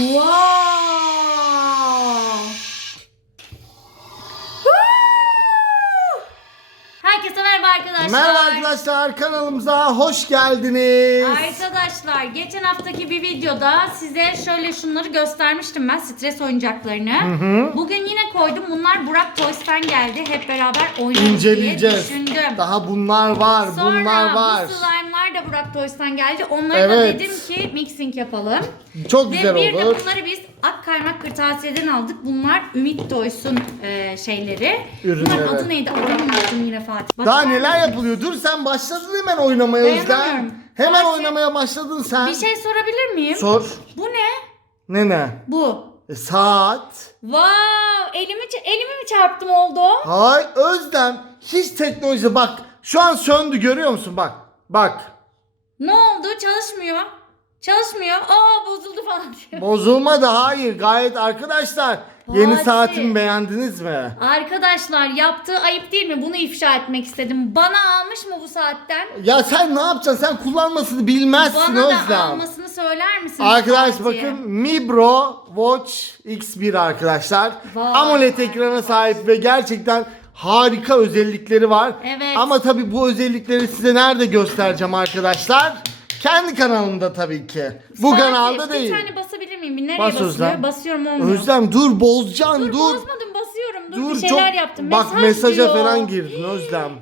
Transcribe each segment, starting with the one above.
Wow. Herkese merhaba arkadaşlar. Merhaba arkadaşlar kanalımıza hoş geldiniz. Arkadaşlar geçen haftaki bir videoda size şöyle şunları göstermiştim ben stres oyuncaklarını. Hı hı. Bugün yine koydum bunlar Burak Toys'tan geldi hep beraber oynayacağız. Diye düşündüm. Daha bunlar var Sonra bunlar var. Sonra bu slime'lar da Burak Toys'tan geldi. Onları evet. da dedim ki mixing yapalım. Çok Ve güzel oldu. bir de bunları biz ak kaymak kırtasiyeden aldık. Bunlar Ümit toysun e, şeyleri. Ürünleri. Bunların adı neydi? Adamın yine Fatih. Bak, Daha neler mi? yapılıyor? Dur sen başladın hemen oynamaya Bayan Özlem. Bilmiyorum. Hemen Fatih, Masi... oynamaya başladın sen. Bir şey sorabilir miyim? Sor. Bu ne? Ne ne? Bu. E, saat. Wow, elimi elimi mi çarptım oldu? Hay Özlem hiç teknoloji bak şu an söndü görüyor musun bak bak. Ne oldu çalışmıyor? Çalışmıyor. Aa bozuldu falan diyor. Bozulmadı hayır. Gayet arkadaşlar. Bahati. Yeni saatin beğendiniz mi? Arkadaşlar yaptığı ayıp değil mi? Bunu ifşa etmek istedim. Bana almış mı bu saatten? Ya sen ne yapacaksın? Sen kullanmasını bilmezsin Bana Özlem. Bana da almasını söyler misin? Arkadaş bakın Mibro Watch X1 arkadaşlar. Vay AMOLED vay ekrana vay. sahip ve gerçekten harika özellikleri var. Evet. Ama tabii bu özellikleri size nerede göstereceğim arkadaşlar? Kendi kanalında tabii ki. Bu Sadece kanalda bir değil. Bir tane basabilir miyim? Bir nereye Bas basılıyor? Özlem. Basıyorum olmuyor. Özlem dur bozcan dur. Dur bozmadım basıyorum. Dur, dur bir şeyler çok... yaptım. Mesaj Bak mesaja diyor. falan girdin Hii. Özlem.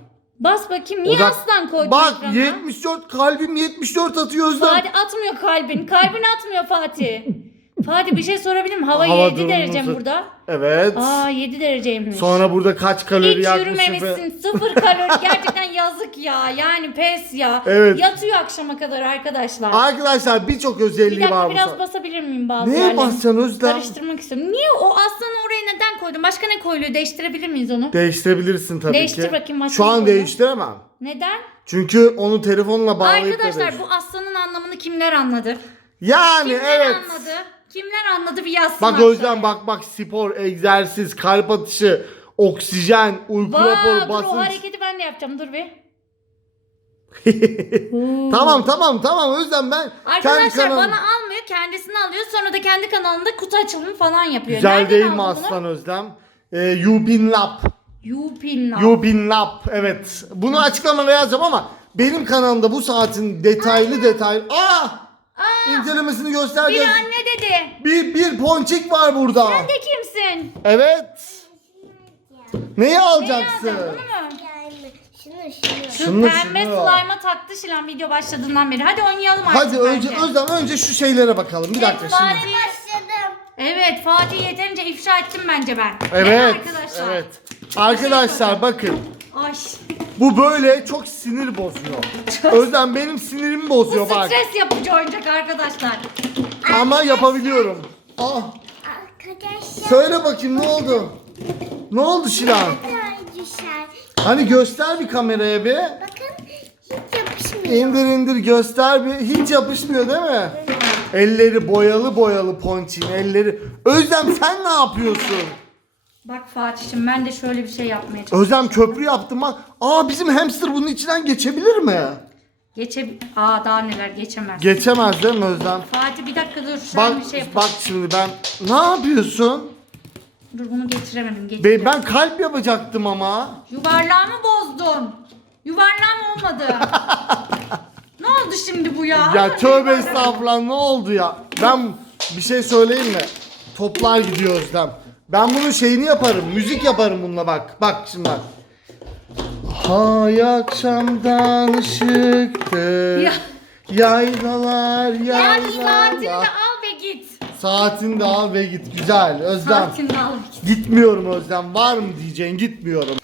Bas bakayım niye Odak... aslan koydun Bak ekrana? 74 kalbim 74 atıyor Özlem. Fatih atmıyor kalbin. kalbin atmıyor Fatih. Fatih bir şey sorabilir miyim? Hava, Hava 7 durumumuzu... derece mi burada? Evet. Aa 7 dereceymiş. Sonra burada kaç kalori yakmışsın? Hiç yakmış yürümemişsin. Sıfır kalori. Gerçekten yazık ya. Yani pes ya. Evet. Yatıyor akşama kadar arkadaşlar. Arkadaşlar birçok özelliği var. Bir dakika var biraz basabilir miyim bazı Neye yerlerini? basacaksın Özlem? Karıştırmak istiyorum. Niye o aslanı oraya neden koydun? Başka ne koyuluyor? Değiştirebilir miyiz onu? Değiştirebilirsin tabii Değiştir ki. Değiştir bakayım. Şu an değiştiremem. Neden? Çünkü onu telefonla bağlayıp... Arkadaşlar ederim. bu aslanın anlamını kimler anladı? Yani kimler evet. Kimler anladı? Kimler anladı bir yazsın Bak o yüzden bak bak spor, egzersiz, kalp atışı, oksijen, uyku Va, ba raporu, dur, basınç. Dur o hareketi ben de yapacağım dur bir. tamam tamam tamam o yüzden ben Arkadaşlar kanalım... bana almıyor kendisini alıyor sonra da kendi kanalında kutu açılımı falan yapıyor. Güzel Nereden değil mi Aslan bunu? Özlem? Ee, you Yubin Lab. Yubin Lab. Yubin lab. lab evet. Bunu açıklamana yazacağım ama benim kanalımda bu saatin detaylı Ay. detaylı. Aa! Aa! Aa! İncelemesini gösterdi. Bir anne dedi. Bir, bir ponçik var burada. Sen de kimsin? Evet. Ya. Neyi alacaksın? Neyi Şu pembe slime'a taktı Şilan video başladığından beri. Hadi oynayalım Hadi artık Hadi önce, o zaman önce şu şeylere bakalım. Bir evet, dakika Fatih. şimdi. Fatih başladım. Evet Fatih yeterince ifşa ettim bence ben. Evet. Değil yani arkadaşlar? Evet. Çok arkadaşlar bakın. Ay. Bu böyle çok sinir bozuyor. Çok. Özlem benim sinirimi bozuyor bu stres bak. stres yapıcı oyuncak arkadaşlar. Ama arkadaşlar. Tamam, yapabiliyorum. Ah. Arkadaşlar. Söyle bakayım Bakın. ne oldu? Bakın. Ne oldu Şilan? Hani göster bir kameraya bir. Bakın hiç yapışmıyor. İndir indir göster bir. Hiç yapışmıyor değil mi? Evet. Elleri boyalı boyalı ponçin elleri. Özlem sen ne yapıyorsun? Evet. Bak Fatih'im ben de şöyle bir şey yapmaya çalışıyorum. Özlem köprü yaptım bak. Aa bizim hamster bunun içinden geçebilir mi? Geçe... Aa daha neler geçemez. Geçemez değil mi Özlem? Fatih bir dakika dur şu bak, bir şey yapalım. Bak şimdi ben... Ne yapıyorsun? Dur bunu geçiremedim. Geçeceğim. Ben kalp yapacaktım ama. Yuvarlağı bozdun? Yuvarlağı olmadı? ne oldu şimdi bu ya? Ya ha, tövbe ne estağfurullah ne oldu ya? Ben bir şey söyleyeyim mi? Toplar gidiyor Özlem. Ben bunun şeyini yaparım. Müzik yaparım bununla bak. Bak şimdi bak. Hay akşamdan ışıktı. Ya. Yaylalar yaylalar. Ya saatini de al ve git. Saatini de al ve git. Güzel. Özlem. Saatini de al ve git. Gitmiyorum Özlem. Var mı diyeceğin? Gitmiyorum.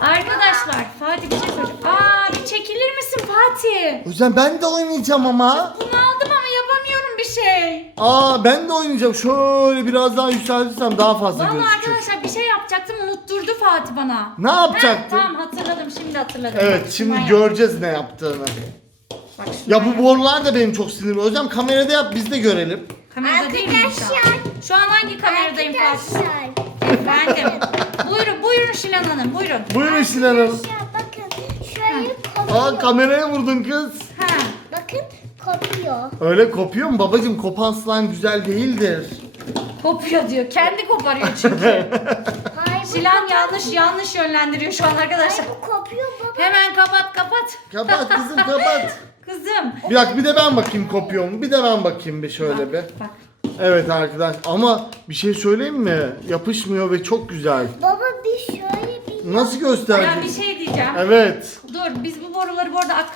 Arkadaşlar Fatih bir şey soracağım. Aa bir çekilir misin Fatih? Özlem ben de oynayacağım ama. Bunu aldım ama şey. Aa ben de oynayacağım. Şöyle biraz daha yükseltirsem daha fazla Vallahi gözükecek. Vallahi arkadaşlar bir şey yapacaktım unutturdu Fatih bana. Ne yapacaktın? Ha, tamam hatırladım şimdi hatırladım. Evet şimdi Bayağı. göreceğiz ne yaptığını. ya bu borular yapayım. da benim çok sinirimi hocam kamerada yap biz de görelim. Kamerada arkadaşlar. değil mi burada? şu an? hangi kameradayım Fatih? Arkadaşlar. Ben de. Mi? buyurun buyurun Şilan Hanım buyurun. Buyurun Arkadaşlar, Şilan Hanım. Bakın şöyle ha. Aa kameraya vurdun kız. Ha. Bakın kopuyor. Öyle kopuyor mu? Babacım kopan slime güzel değildir. Kopuyor diyor. Kendi koparıyor çünkü. Silah yanlış yanlış yönlendiriyor şu an arkadaşlar. Hayır bu kopuyor baba. Hemen kapat kapat. Kapat kızım kapat. kızım. Bir dakika bir de ben bakayım kopuyor mu? Bir de ben bakayım bir şöyle bak, bir. Bak. Evet arkadaş ama bir şey söyleyeyim mi? Yapışmıyor ve çok güzel. Baba bir şöyle bir. Nasıl gösterdin? Ya bir şey diyeceğim. Evet. Dur biz bu boruları bu arada at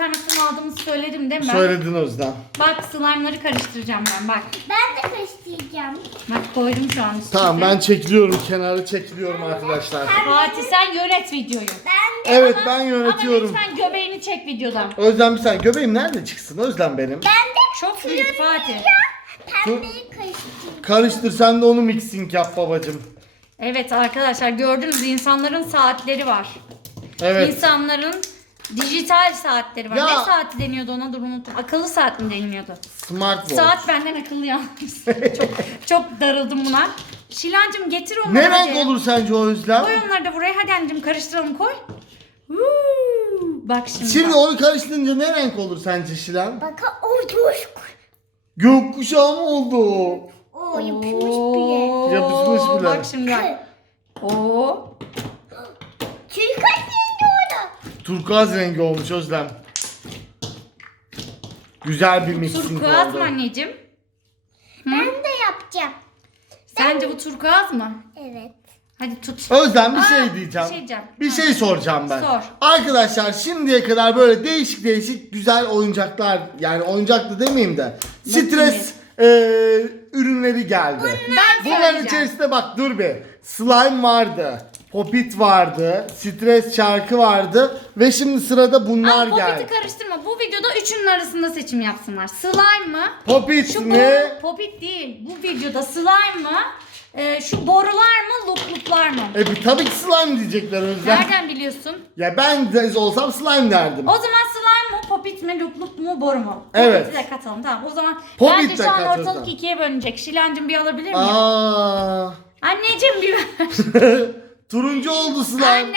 aldığımızı söyledim değil mi? Söyledin o yüzden. Bak slime'ları karıştıracağım ben bak. Ben de karıştıracağım. Bak koydum şu an üstüne. Tamam suyu. ben çekiliyorum kenarı çekiliyorum ben arkadaşlar. De, Fatih sen yönet videoyu. Ben de evet ama, ben yönetiyorum. Ama lütfen göbeğini çek videodan. Özlem bir saniye göbeğim nerede çıksın Özlem benim? Ben de Çok büyük yapacağım. Fatih. Pembeyi karıştır. Karıştır sen de onu mixing yap babacım. Evet arkadaşlar gördünüz insanların saatleri var. Evet. İnsanların dijital saatleri var. Ya. Ne saati deniyordu ona dur unuttum. Akıllı saat mi deniyordu? Smartwatch. Saat benden akıllı yalnız. çok, çok daraldım buna. Şilancım getir onları. Ne önce. renk olur sence o yüzden? Koy onları da buraya. Hadi anneciğim karıştıralım koy. Bak şimdi. Şimdi onu karıştırınca ne renk olur sence Şilan? Baka o coşk. Gökkuşağı mı oldu? Oo, yapışmış bir yer. Yapışmış bir Bak şimdi. Oo. Çiğ kaydı. Turkuaz rengi olmuş Özlem. Güzel bir mix. Turkuaz oldu. mı anneciğim? Hı? Ben de yapacağım. Sen Sence ben... bu turkuaz mı? Evet. Hadi tut. Özlem bir Aa, şey diyeceğim. Şeyeceğim. Bir Hadi. şey soracağım ben. Sor. Arkadaşlar şimdiye kadar böyle değişik değişik güzel oyuncaklar yani oyuncaklı demeyeyim de Bakayım. stres mi? e, ürünleri geldi. Bunlar. Ürünler ben Bunların içerisinde bak dur bir slime vardı. Hobbit vardı, stres çarkı vardı ve şimdi sırada bunlar Aa, geldi. Hobbit'i karıştırma. Bu videoda üçünün arasında seçim yapsınlar. Slime mı? Hobbit şu mi? Hobbit değil. Bu videoda slime mı? E, şu borular mı? Lukluklar loop mı? E tabii ki slime diyecekler o yüzden. Nereden biliyorsun? Ya ben de olsam slime derdim. O zaman slime mı? Hobbit mi? Lukluk mu? Boru mu? Evet. Hobbit'i de katalım tamam. O zaman Hobbit bence şu an katıldım. ortalık ikiye bölünecek. Şilancım bir alabilir miyim? Aa. Anneciğim bir ver. Turuncu oldu slime. Annem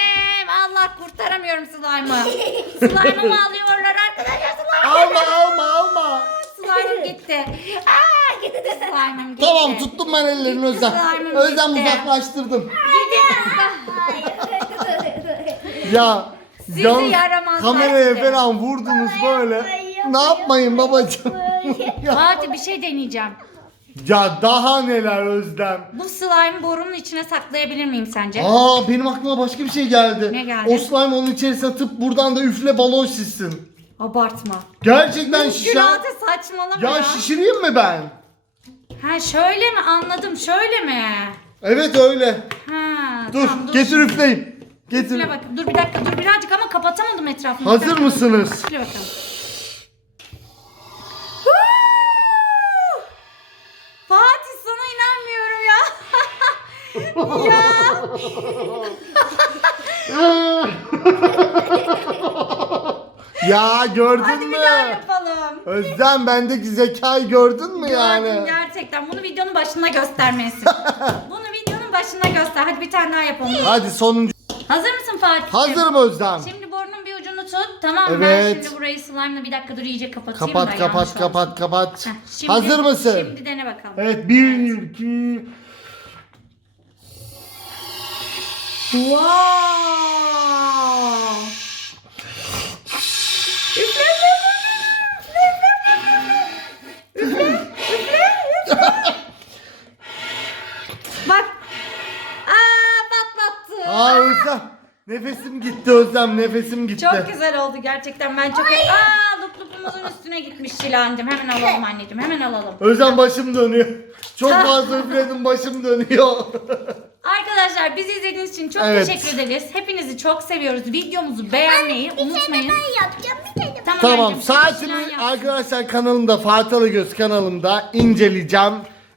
Allah kurtaramıyorum slime'ı. slime'ımı alıyorlar arkadaşlar slime. Alma alma alma. slime'ım gitti. Aa, gitti de slime'ım gitti. Tamam tuttum ben ellerini gitti Özlem. Slime'ım Özlem uzaklaştırdım. Hadi. <Gidi. gülüyor> ya. Sizi yaramazlar. Kameraya gitti. falan vurdunuz Vallahi böyle. Ne yapmayın babacığım? Fatih bir şey deneyeceğim. Ya daha neler Özlem. Bu slime borunun içine saklayabilir miyim sence? Aa benim aklıma başka bir şey geldi. Ne geldi? O slime onun içerisine tıp buradan da üfle balon sissin. Abartma. Gerçekten dur, şişen. Gülaltı saçmalama ya. Ya şişireyim mi ben? Ha şöyle mi anladım şöyle mi? Evet öyle. Ha, dur, tamam, getir dur getir şimdi. üfleyin. Getir. Üfle bakayım. Dur bir dakika dur birazcık ama kapatamadım etrafını. Hazır birazcık mısınız? Üfle bakalım. Ya gördün mü? Hadi mi? bir daha yapalım. Özlem bendeki zekayı gördün mü yani? Gördüm gerçekten. Bunu videonun başında göstermelisin. Bunu videonun başında göster. Hadi bir tane daha yapalım. Hadi sonuncu. Hazır mısın Fatih? Cim? Hazırım Özlem. Şimdi burnun bir ucunu tut. Tamam mı? evet. ben şimdi burayı slime ile bir dakika dur iyice kapatayım. Kapat da kapat kapat, kapat kapat. Heh, Hazır mısın? Şimdi dene bakalım. Evet, evet. bir evet. iki. Wow. Bak. Aa patlattı. Aa Özlem. Nefesim gitti Özlem. Nefesim gitti. Çok güzel oldu gerçekten. Ben çok... Ay. Öyle... Aa lup üstüne gitmiş Şilancığım. Hemen alalım anneciğim. Hemen alalım. Özlem başım dönüyor. Çok fazla üfledim başım dönüyor. arkadaşlar bizi izlediğiniz için çok evet. teşekkür ederiz. Hepinizi çok seviyoruz. Videomuzu beğenmeyi Abi, bir unutmayın. Bir şey yapacağım. Bir tamam, tamam. Şey. saatimi arkadaşlar kanalımda Fatalı Göz kanalımda inceleyeceğim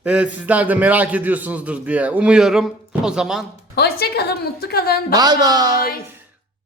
e, evet, sizler de merak ediyorsunuzdur diye umuyorum. O zaman hoşça kalın, mutlu kalın. Bye bye. bye.